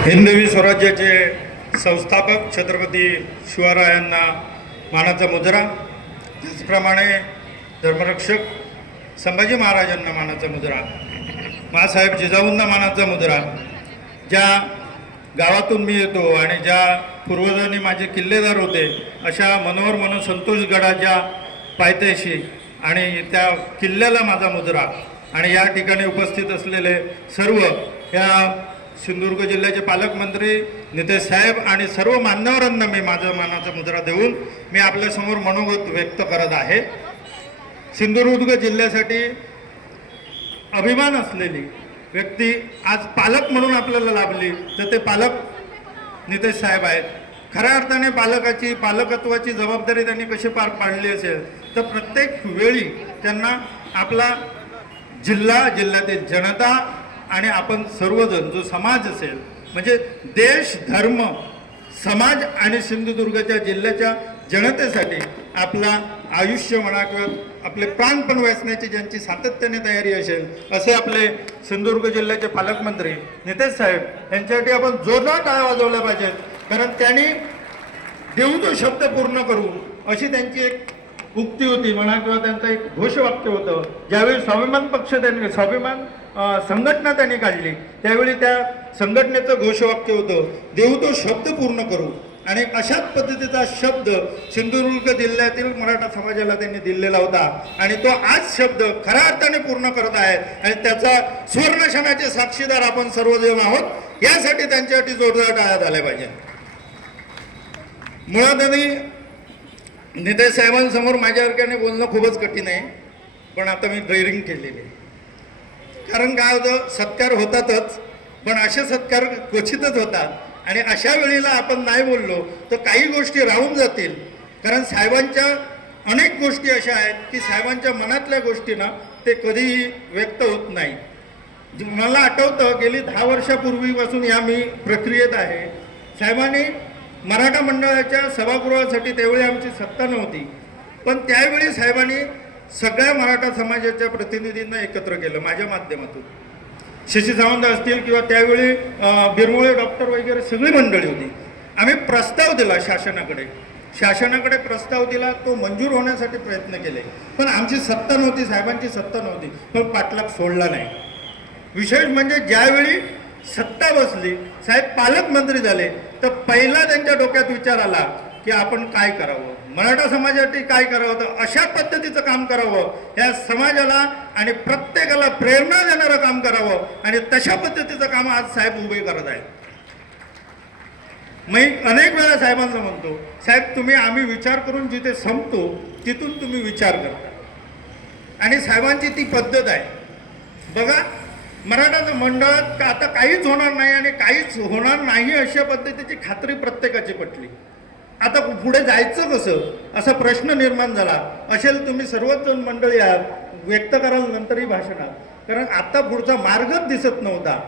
हिंदवी स्वराज्याचे संस्थापक छत्रपती शिवरायांना मानाचा मुजरा, त्याचप्रमाणे धर्मरक्षक संभाजी महाराजांना मानाचा मुजरा, मासाहेब जिजाऊंना मानाचा मुजरा, ज्या गावातून मी येतो आणि ज्या पूर्वजांनी माझे किल्लेदार होते अशा मनोहर संतोषगडाच्या पायथ्याशी आणि त्या किल्ल्याला माझा मुजरा आणि या ठिकाणी उपस्थित असलेले सर्व या सिंधुदुर्ग जिल्ह्याचे पालकमंत्री नितेश साहेब आणि सर्व मान्यवरांना मी माझा मानाचा मुजरा देऊन मी आपल्यासमोर मनोगत व्यक्त करत आहे. सिंधुदुर्ग जिल्ह्यासाठी अभिमान असलेली व्यक्ती आज पालक म्हणून आपल्याला लाभली तर ते पालक नितेश साहेब आहेत. खऱ्या अर्थाने पालकत्वाची जबाबदारी त्यांनी कशी पार पाडली असेल तर प्रत्येक वेळी त्यांना आपला जिल्ह्यातील जनता आणि आपण सर्वजण जो समाज असेल म्हणजे देश, धर्म, समाज आणि सिंधुदुर्गच्या जिल्ह्याच्या जनतेसाठी आपला आयुष्य म्हणा किंवा आपले प्राणपण वेचण्याची ज्यांची सातत्याने तयारी असेल असे आपले सिंधुदुर्ग जिल्ह्याचे पालकमंत्री नितेश साहेब यांच्यासाठी आपण जोरदार टाळ्या वाजवल्या पाहिजेत. कारण त्यांनी देऊ तो शब्द पूर्ण करू अशी त्यांची एक उक्ती होती म्हणा किंवा त्यांचं एक घोषवाक्य होतं. ज्यावेळी स्वाभिमान संघटना त्यांनी काढली त्यावेळी त्या संघटनेचं घोषवाक्य होतं देऊ तो शब्द पूर्ण करू. आणि अशाच पद्धतीचा शब्द सिंधुदुर्ग जिल्ह्यातील मराठा समाजाला त्यांनी दिलेला होता आणि तो आज शब्द खऱ्या अर्थाने पूर्ण करत आहे आणि त्याचा सुवर्णक्षणाचे साक्षीदार आपण सर्वजण आहोत. यासाठी त्यांच्यासाठी जोरदार टाळ्या झाल्या पाहिजे. मुळात आधी नितेश साहेबांसमोर माझ्यासारख्याने बोलणं खूपच कठीण आहे, पण आता मी ड्रेरिंग केलेली आहे. कारण काय होतं, सत्कार होतातच पण असे सत्कार क्वचितच होतात आणि अशा वेळेला आपण नाही बोललो तर काही गोष्टी राहून जातील. कारण साहेबांच्या अनेक गोष्टी अशा आहेत की साहेबांच्या मनातल्या गोष्टी ना ते कधीही व्यक्त होत नाही. मला आठवतं गेली 10 वर्षापूर्वीपासून या मी प्रक्रियेत आहे. साहेबांनी मराठा मंडळाच्या सभागृहासाठी त्यावेळी आमची सत्ता नव्हती, पण त्यावेळी साहेबांनी सगळ्या मराठा समाजाच्या प्रतिनिधींना एकत्र केलं माझ्या माध्यमातून. शशी सावंत असतील किंवा त्यावेळी बिरमोळे डॉक्टर वगैरे सगळी मंडळी होती. आम्ही प्रस्ताव दिला शासनाकडे प्रस्ताव दिला, तो मंजूर होण्यासाठी प्रयत्न केले, पण आमची सत्ता नव्हती, साहेबांची सत्ता नव्हती, पण पाठलाग सोडला नाही. विशेष म्हणजे ज्यावेळी सत्ता बसली, साहेब पालकमंत्री झाले, तर पहिला त्यांच्या डोक्यात विचार आला की आपण काय करावं, मराठा समाजासाठी काय करावं, तर अशा पद्धतीचं काम करावं, या समाजाला आणि प्रत्येकाला प्रेरणा देणारं काम करावं आणि तशा पद्धतीचं काम आज साहेब उभे करत आहेत. मी अनेक वेळा साहेबांना म्हणतो, साहेब आम्ही विचार करून जिथे संपतो तिथून तुम्ही विचार करता आणि साहेबांची ती पद्धत आहे. बघा, मराठा मंडळात आता काहीच होणार नाही आणि काहीच होणार नाही अशा पद्धतीची खात्री प्रत्येकाची पटली. आता पुढे जायचं कसं असा प्रश्न निर्माण झाला असेल. तुम्ही सर्वच जण मंडळी आहात, व्यक्त कराल नंतरही भाषणात, कारण आता पुढचा मार्गच दिसत नव्हता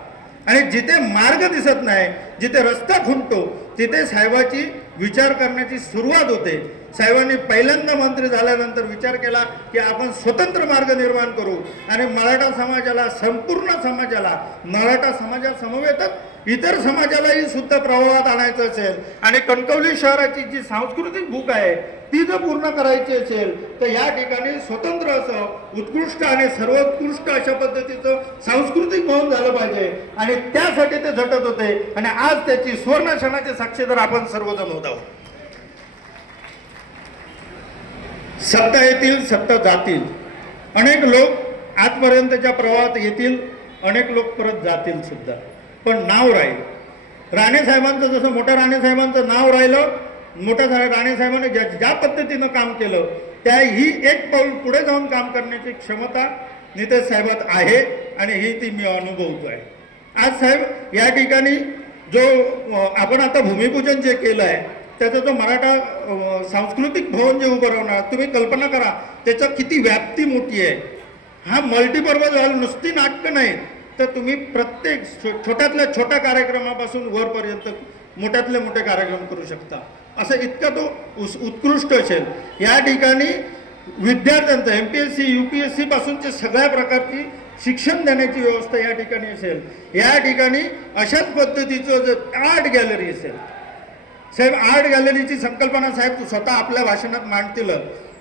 आणि जिथे मार्ग दिसत नाही, जिथे रस्ता खुंटतो तिथे साहेबाची विचार करण्याची सुरुवात होते. साहेबांनी पहिल्यांदा मंत्री झाल्यानंतर विचार केला की आपण स्वतंत्र मार्ग निर्माण करू आणि मराठा समाजाला, संपूर्ण समाजाला, मराठा समाजासमवेतच इतर समाजालाही सुद्धा प्रभावात आणायचं असेल आणि कणकवली शहराची जी सांस्कृतिक भूक आहे ती जर पूर्ण करायची असेल तर या ठिकाणी स्वतंत्र असं उत्कृष्ट आणि सर्वोत्कृष्ट अशा पद्धतीचं सांस्कृतिक भवन झालं पाहिजे आणि त्यासाठी ते झटत होते आणि आज त्याची सुवर्णक्षणाचे साक्षीदार आपण सर्वजण होत आहोत. सत्ता येतील, सत्ता जातील, अनेक लोक आजपर्यंतच्या प्रवाहात येतील, अनेक लोक परत जातील सुद्धा, पण नाव राहील. राणेसाहेबांचं जसं मोठ्या राणेसाहेबांचं नाव राहिलं, मोठ्या राणेसाहेबांनी ज्या पद्धतीनं काम केलं त्या ही एक पाऊल पुढे जाऊन काम करण्याची क्षमता नितेश साहेबात आहे आणि ही ती मी अनुभवतो आहे. आज साहेब या ठिकाणी जो आपण आता भूमिपूजन जे केलं आहे त्याचा जो मराठा सांस्कृतिक भवन जे उभं राहणार, तुम्ही कल्पना करा त्याचा किती व्याप्ती मोठी आहे. हा मल्टीपर्पज हॉल नुसती नाटकं नाही तर तुम्ही प्रत्येक छोट्यातल्या छोट्या कार्यक्रमापासून वरपर्यंत मोठ्यातले मोठे कार्यक्रम करू शकता. असं इतका तो उत्कृष्ट असेल. या ठिकाणी विद्यार्थ्यांचं MPSC UPSC पासूनचे सगळ्या प्रकारची शिक्षण देण्याची व्यवस्था या ठिकाणी असेल. या ठिकाणी अशाच पद्धतीचं जर आर्ट गॅलरी असेल. साहेब आर्ट गॅलरीची संकल्पना साहेब स्वतः आपल्या भाषणात मांडतील,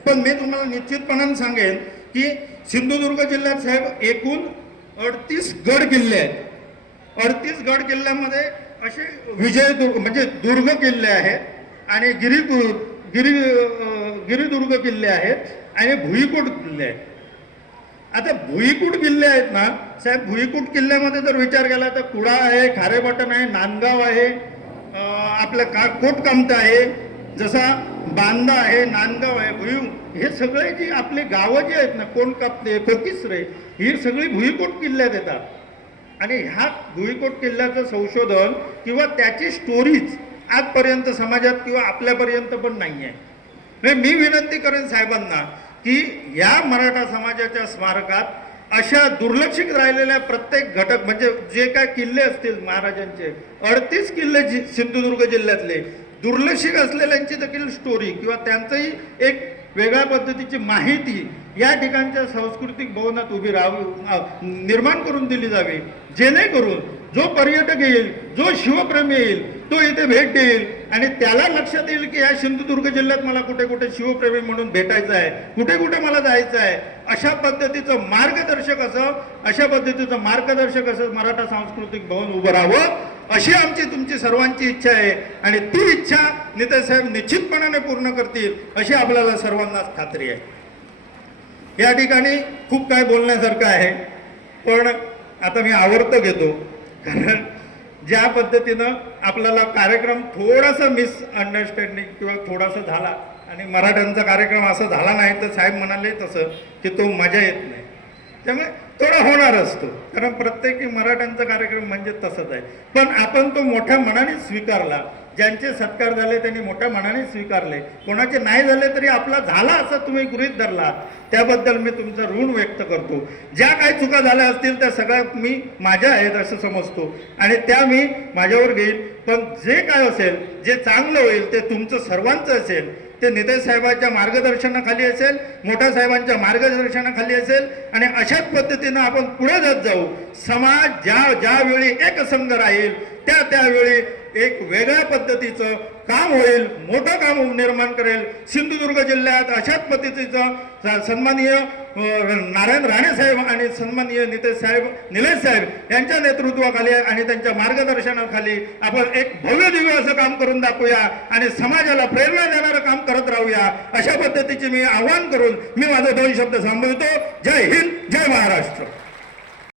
पण मी तुम्हाला निश्चितपणाने सांगेन की सिंधुदुर्ग जिल्ह्यात साहेब एकूण 38 गड किल्ले आहेत. 38 गड किल्ल्यामध्ये असे विजयदुर्ग म्हणजे दुर्ग किल्ले आहेत आणि गिरिदुर्ग किल्ले आहेत आणि भुईकोट किल्ले आहेत. आता भुईकोट किल्ले आहेत ना साहेब, भुईकोट किल्ल्यामध्ये जर विचार केला तर कुडा आहे, खारेपाटण आहे, नांदगाव आहे, आपलं कोटकामता आहे, जसा बांदा आहे, नांदगाव आहे, हे सगळे जी आपली गावं जी आहेत ना, कोणकापते, कोकिसरे, ही सगळी भुईकोट किल्ल्यात येतात. आणि ह्या भुईकोट किल्ल्याचं संशोधन किंवा त्याची स्टोरीज आजपर्यंत समाजात किंवा आपल्यापर्यंत पण नाही आहे. मी विनंती करेन साहेबांना की या मराठा समाजाच्या स्मारकात अशा दुर्लक्षित राहिलेल्या प्रत्येक घटक म्हणजे जे काय किल्ले असतील महाराजांचे 38 किल्ले सिंधुदुर्ग जिल्ह्यातले दुर्लक्षित असलेल्यांची देखील स्टोरी किंवा त्यांचंही एक वेगळ्या पद्धतीची माहिती या ठिकाणच्या सांस्कृतिक भवनात उभी निर्माण करून दिली जावी, जेणेकरून जो पर्यटक येईल, जो शिवप्रेमी येईल, तो इथे भेट देईल आणि त्याला लक्षात येईल की या सिंधुदुर्ग जिल्ह्यात मला कुठे कुठे शिवप्रेमी म्हणून भेटायचं आहे, कुठे कुठे मला जायचं आहे. अशा पद्धतीचं मार्गदर्शक असं मराठा सांस्कृतिक भवन उभं राहावं अशी आमची तुमची सर्वांची इच्छा आहे आणि ती इच्छा नेतेसाहेब निश्चितपणाने पूर्ण करतील अशी आपल्याला सर्वांना खात्री आहे. या ठिकाणी खूप काय बोलण्यासारखं आहे, पण आता मी आवर्त घेतो, कारण ज्या पद्धतीनं आपल्याला कार्यक्रम थोडासा मिसअंडरस्टँडिंग किंवा थोडासा झाला आणि मराठ्यांचा कार्यक्रम असा झाला नाही तर साहेब म्हणाले तसं की तो मजा येत नाही, त्यामुळे थोडा होणार असतो, कारण प्रत्येकी मराठ्यांचा कार्यक्रम म्हणजे तसंच आहे. पण आपण तो मोठ्या मनाने स्वीकारला, ज्यांचे सत्कार झाले त्यांनी मोठ्या मनाने स्वीकारले, कोणाचे नाही झाले तरी आपला झाला असं तुम्ही गृहीत धरला, त्याबद्दल मी तुमचं ऋण व्यक्त करतो. ज्या काही चुका झाल्या असतील त्या सगळ्या मी माझ्या आहेत असं समजतो आणि त्या मी माझ्यावर घेईल. पण जे काय असेल, जे चांगलं होईल ते तुमचं सर्वांचं असेल, ते नेतेसाहेबांच्या मार्गदर्शनाखाली असेल, मोठ्या साहेबांच्या मार्गदर्शनाखाली असेल आणि अशाच पद्धतीनं आपण पुढे जात जाऊ. समाज ज्यावेळी एकसंघ राहील त्यावेळी एक वेगळ्या पद्धतीचं काम होईल, मोठं काम निर्माण करेल. सिंधुदुर्ग जिल्ह्यात अशाच पद्धतीचं सन्माननीय नारायण राणे साहेब आणि सन्माननीय निलेश साहेब यांच्या नेतृत्वाखाली आणि त्यांच्या मार्गदर्शनाखाली आपण एक भव्य दिव्य असं काम करून दाखवूया आणि समाजाला प्रेरणा देणारं काम करत राहूया अशा पद्धतीचे मी आवाहन करून मी माझे 2 शब्द थांबवतो. जय हिंद, जय महाराष्ट्र.